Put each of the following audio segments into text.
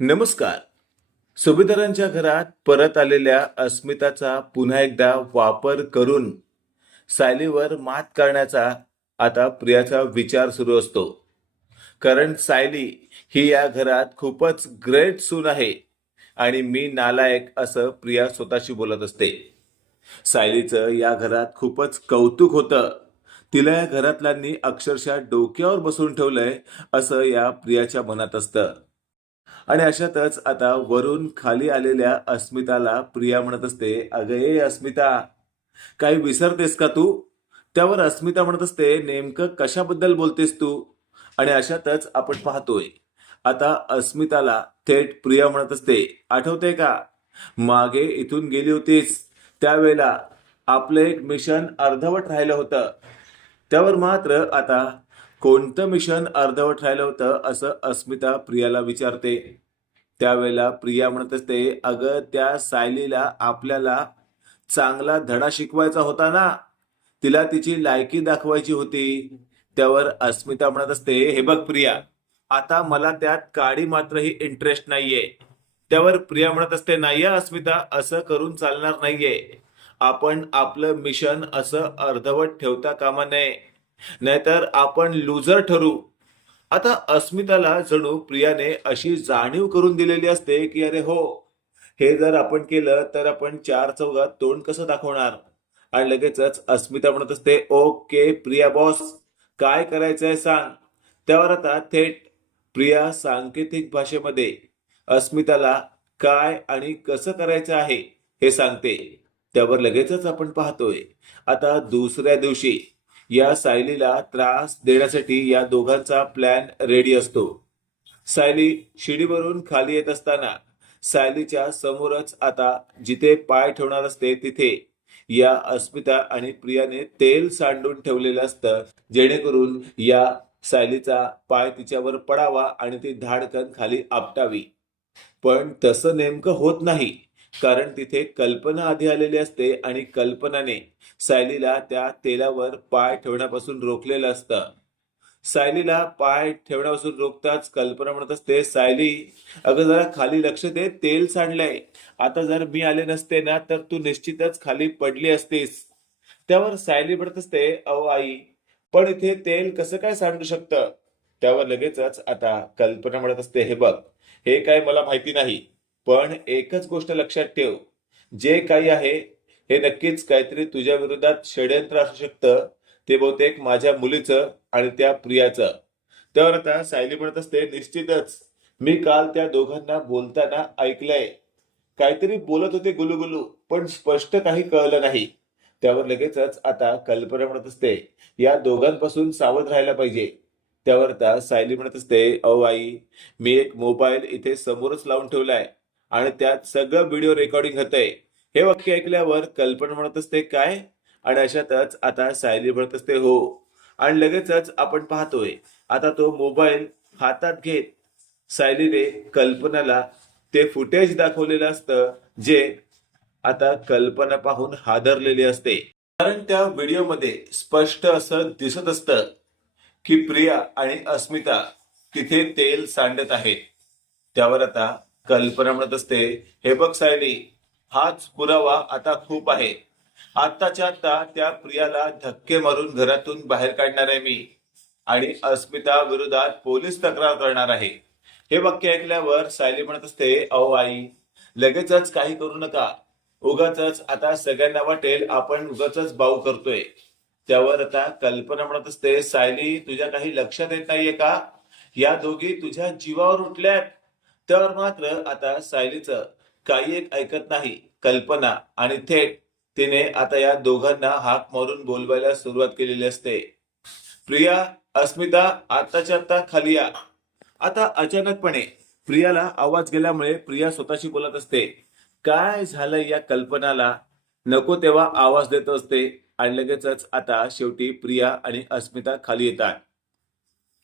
नमस्कार. सुभेदारांच्या घरात परत आलेल्या अस्मिताचा पुन्हा एकदा वापर करून सायलीवर मात करण्याचा आता प्रियाचा विचार सुरू असतो. कारण सायली ही या घरात खूपच ग्रेट सून आहे आणि मी नालायक असं प्रिया स्वतःशी बोलत असते. सायलीचं या घरात खूपच कौतुक होतं. तिला या घरातल्यांनी अक्षरशः डोक्यावर बसून ठेवलंय असं या प्रियाच्या मनात असतं. आणि अशातच आता वरून खाली आलेल्या अस्मिताला प्रिया म्हणत असते अगं ए अस्मिता काही विसरतेस का तू? त्यावर अस्मिता म्हणत असते नेमकं कशाबद्दल बोलतेस तू? आणि अशातच आपण पाहतोय आता अस्मिताला थेट प्रिया म्हणत असते आठवते का? मागे इथून गेली होतीस. त्यावेळेला आपलं एक मिशन अर्धवट राहिलं होतं. त्यावर मात्र आता कोणतं मिशन अर्धवट राहिलं होतं असं अस्मिता प्रियाला विचारते. त्यावेळेला प्रिया म्हणत असते अगं त्या सायलीला आपल्याला चांगला धडा शिकवायचा होता ना. तिला तिची लायकी दाखवायची होती. त्यावर अस्मिता म्हणत असते हे बघ प्रिया आता मला त्यात काडी मात्रही इंटरेस्ट नाहीये. त्यावर प्रिया म्हणत असते नाही अस्मिता असं करून चालणार नाहीये. आपण आपलं मिशन असं अर्धवट ठेवता कामा नये. नाहीतर आपण लुजर ठरू. आता अस्मिताला जणू प्रियाने अशी जाणीव करून दिलेली असते की अरे हो हे जर आपण केलं तर आपण चार चौघात तोंड कसं दाखवणार? आणि लगेचच अस्मिता म्हणत असते ओके प्रिया बॉस काय करायचंय सांग. त्यावर आता थेट प्रिया सांकेतिक भाषेमध्ये अस्मिताला काय आणि कसं करायचं आहे हे सांगते. त्यावर लगेचच आपण पाहतोय. आता दुसऱ्या दिवशी या सायलीला त्रास देण्यासाठी या दोघांचा प्लॅन रेडी असतो. सायली शिडीवरून खाली येत असताना सायलीच्या समोरच आता जिथे पाय ठेवणार असते तिथे या अस्मिता आणि प्रियाने तेल सांडून ठेवलेलं असतं जेणेकरून या सायलीचा पाय तिच्यावर पडावा आणि ती धाडकन खाली आपटावी. पण तसं नेमकं होत नाही. कारण तिथे कल्पना आधी आलेली असते आणि कल्पनाने सायलीला त्या तेलावर पाय ठेवण्यापासून रोखलेलं असतं. सायलीला पाय ठेवण्यापासून रोखताच कल्पना म्हणत असते सायली अगं जरा खाली लक्ष दे तेल सांडलंय. आता जर मी आले नसते ना तर तू निश्चितच खाली पडली असतीस. त्यावर सायली म्हणत असते अहो आई पण इथे तेल कसं काय सांडू शकतं? त्यावर लगेचच आता कल्पना म्हणत असते हे बघ हे काय मला माहिती नाही. पण एकच गोष्ट लक्षात ठेव. जे काही आहे हे नक्कीच काहीतरी तुझ्या विरोधात षडयंत्र असू शकतं. ते बहुतेक माझ्या मुलीचं आणि त्या प्रियाचं. तर आता सायली म्हणत असते निश्चितच मी काल त्या दोघांना बोलताना ऐकलंय. काहीतरी बोलत होते गुलुगुलू पण स्पष्ट काही कळलं नाही. त्यावर लगेचच आता कल्पना म्हणत असते या दोघांपासून सावध राहायला पाहिजे. त्यावर आता सायली म्हणत असते अहो आई मी एक मोबाईल इथे समोरच लावून ठेवलाय. आणि त्यात सगळं व्हिडिओ रेकॉर्डिंग होतंय. हे वाक्य ऐकल्यावर कल्पना म्हणत असते काय? आणि अशातच आता सायली म्हणत असते हो. आणि लगेचच आपण पाहतोय आता तो मोबाईल हातात घेत सायलीने कल्पनाला ते फुटेज दाखवलेलं असतं जे आता कल्पना पाहून हादरलेली असते. कारण त्या व्हिडिओमध्ये स्पष्ट असं दिसत असतं की प्रिया आणि अस्मिता तिथे तेल सांडत आहेत. त्यावर आता कल्पना म्हणत असते. हे बघ सायली हाच पुरावा आता खूप आहे. आत्ताच्या आत्ता त्या प्रियाला धक्के मारून घरातून बाहेर काढणार आहे मी. आणि अस्मिता विरोधात पोलीस तक्रार करणार आहे. हे वाक्य ऐकल्यावर सायली म्हणत असते अहो आई लगेचच काही करू नका. उगाच आता सगळ्यांना वाटेल आपण उगाच बाऊ करतोय. त्यावर आता कल्पना म्हणत असते सायली तुझ्या काही लक्षात येत नाहीये का? या दोघी तुझ्या जीवावर उठल्यात. तर मात्र आता सायलीचं काही एक ऐकत नाही कल्पना आणि थेट तिने आता या दोघांना हाक मारून बोलवायला सुरुवात केलेली असते. प्रिया अस्मिता आत्ताच्या आत्ता खाली या. आता अचानकपणे प्रियाला आवाज गेल्यामुळे प्रिया स्वतःशी बोलत असते. काय झालं या कल्पनाला? नको तेव्हा आवाज देत असते. आणि लगेचच आता शेवटी प्रिया आणि अस्मिता खाली येतात.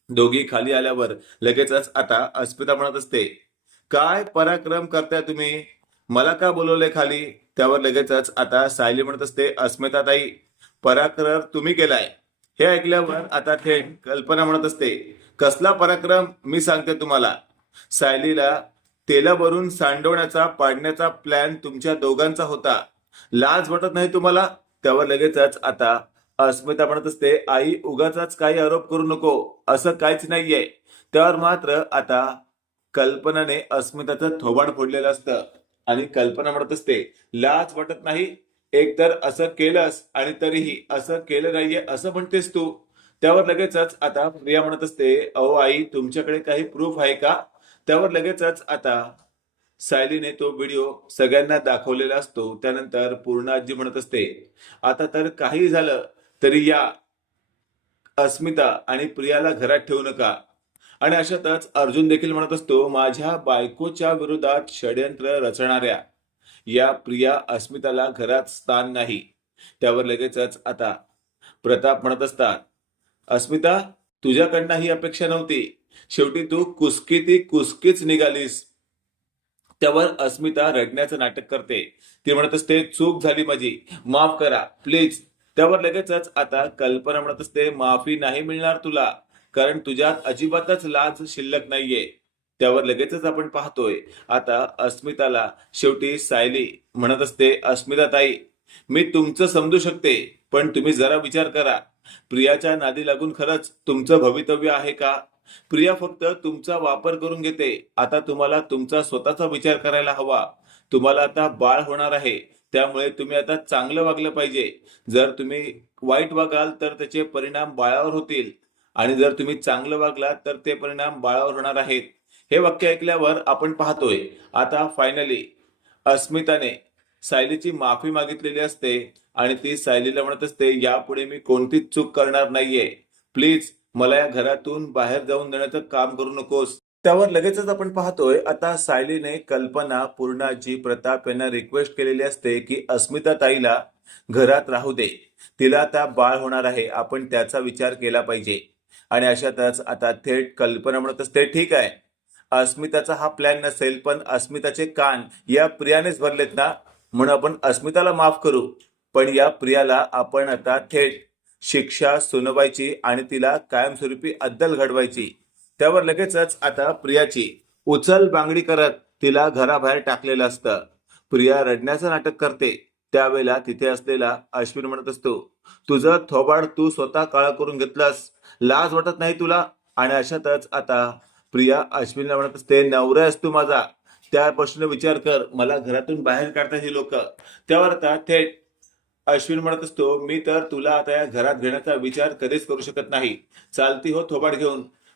दोघी खाली आल्यावर लगेचच आता अस्मिता म्हणत असते काय पराक्रम करताय तुम्ही? मला का बोलवलंय खाली? त्यावर लगेचच आता सायली म्हणत असते अस्मिताताई पराक्रम तुम्ही केलाय. हे ऐकल्यावर आता थेट कल्पना म्हणत असते कसला पराक्रम? मी सांगते तुम्हाला. सायलीला तेलावरून सांडवण्याचा पाडण्याचा प्लॅन तुमच्या दोघांचा होता. लाज वाटत नाही तुम्हाला? त्यावर लगेचच आता अस्मिता म्हणत असते आई उगाचाच काही आरोप करू नको. असं काहीच नाहीये. त्यावर मात्र आता कल्पनाने अस्मिताचं थोबाड फोडलेलं असतं. आणि कल्पना म्हणत असते लाज वाटत नाही? एकतर असं केलंस आणि तरीही असं केलं नाहीये असं म्हणतेस तू. त्यावर लगेचच आता प्रिया म्हणत असते अहो आई तुमच्याकडे काही प्रूफ आहे का? त्यावर लगेचच आता सायलीने तो व्हिडिओ सगळ्यांना दाखवलेला असतो. त्यानंतर पूर्णाजी म्हणत असते आता तर काही झालं तरी या अस्मिता आणि प्रियाला घरात ठेवू नका. आणि अशातच अर्जुन देखील म्हणत असतो माझ्या बायकोच्या विरोधात षडयंत्र रचणाऱ्या या प्रिया अस्मिताला घरात स्थान नाही. त्यावर लगेचच आता प्रताप म्हणत असतात अस्मिता तुझ्याकडनं ही अपेक्षा नव्हती. शेवटी तू कुसकी ती कुसकीच निघालीस. त्यावर अस्मिता रडण्याचं नाटक करते. ती म्हणत असते चूक झाली माझी. माफ करा प्लीज. त्यावर लगेचच आता कल्पना म्हणत असते माफी नाही मिळणार तुला. कारण तुझ्यात अजिबातच लाज शिल्लक नाहीये. त्यावर लगेचच आपण पाहतोय. आता अस्मिताला शेवटी सायली म्हणत असते अस्मिता ताई मी तुमचं समजू शकते पण तुम्ही जरा विचार करा. प्रियाच्या नादी लागून खरंच तुमचं भवितव्य आहे का? प्रिया फक्त तुमचा वापर करून घेते. आता तुम्हाला तुमचा स्वतःचा विचार करायला हवा. तुम्हाला आता बाळ होणार आहे. त्यामुळे तुम्ही आता चांगलं वागलं पाहिजे. जर तुम्ही वाईट वागाल तर त्याचे परिणाम बाळावर होतील. आणि जर तुम्ही चांगलं वागलात तर ते परिणाम बाळावर होणार आहेत. हे वाक्य ऐकल्यावर आपण पाहतोय. आता फायनली अस्मिताने सायलीची माफी मागितलेली असते आणि ती सायलीला म्हणत असते यापुढे मी कोणतीच चूक करणार नाहीये. प्लीज मला या घरातून बाहेर जाऊन देण्याचं काम करू नकोस. त्यावर लगेचच आपण पाहतोय आता सायलीने कल्पना पूर्णाजी प्रताप यांना रिक्वेस्ट केलेली असते की अस्मिता ताईला घरात राहू दे. तिला आता बाळ होणार आहे. आपण त्याचा विचार केला पाहिजे. आणि अशातच आता थेट कल्पना म्हणतच ते ठीक आहे. अस्मिताचा हा प्लॅन नसेल पण अस्मिताचे कान या प्रियानेच भरलेत ना? म्हणून आपण अस्मिताला माफ करू. पण या प्रियाला आपण आता थेट शिक्षा सुनवायची आणि तिला कायमस्वरूपी अद्दल घडवायची. त्यावर लगेचच आता प्रियाची उचल बांगडी करत तिला घराबाहेर टाकलेलं असतं. प्रिया रडण्याचं नाटक करते. त्यावेळेला तिथे असलेला अश्विन म्हणत असतो तुझं थोबाड तू स्वतः काळा करून घेतलास. लाज वाटत नाही तुला? आणि अशातच आता प्रिया अश्विनला म्हणत असते नवरा आहेस तू माझा. प्रश्न विचार कर. मला घरातून बाहेर काढतात ही लोक. त्यावर आता थेट अश्विन म्हणत असतो मी तर तुला आता या घरात घेण्याचा विचार कधीच करू शकत नाही. चालती हो थोबाड घेऊन.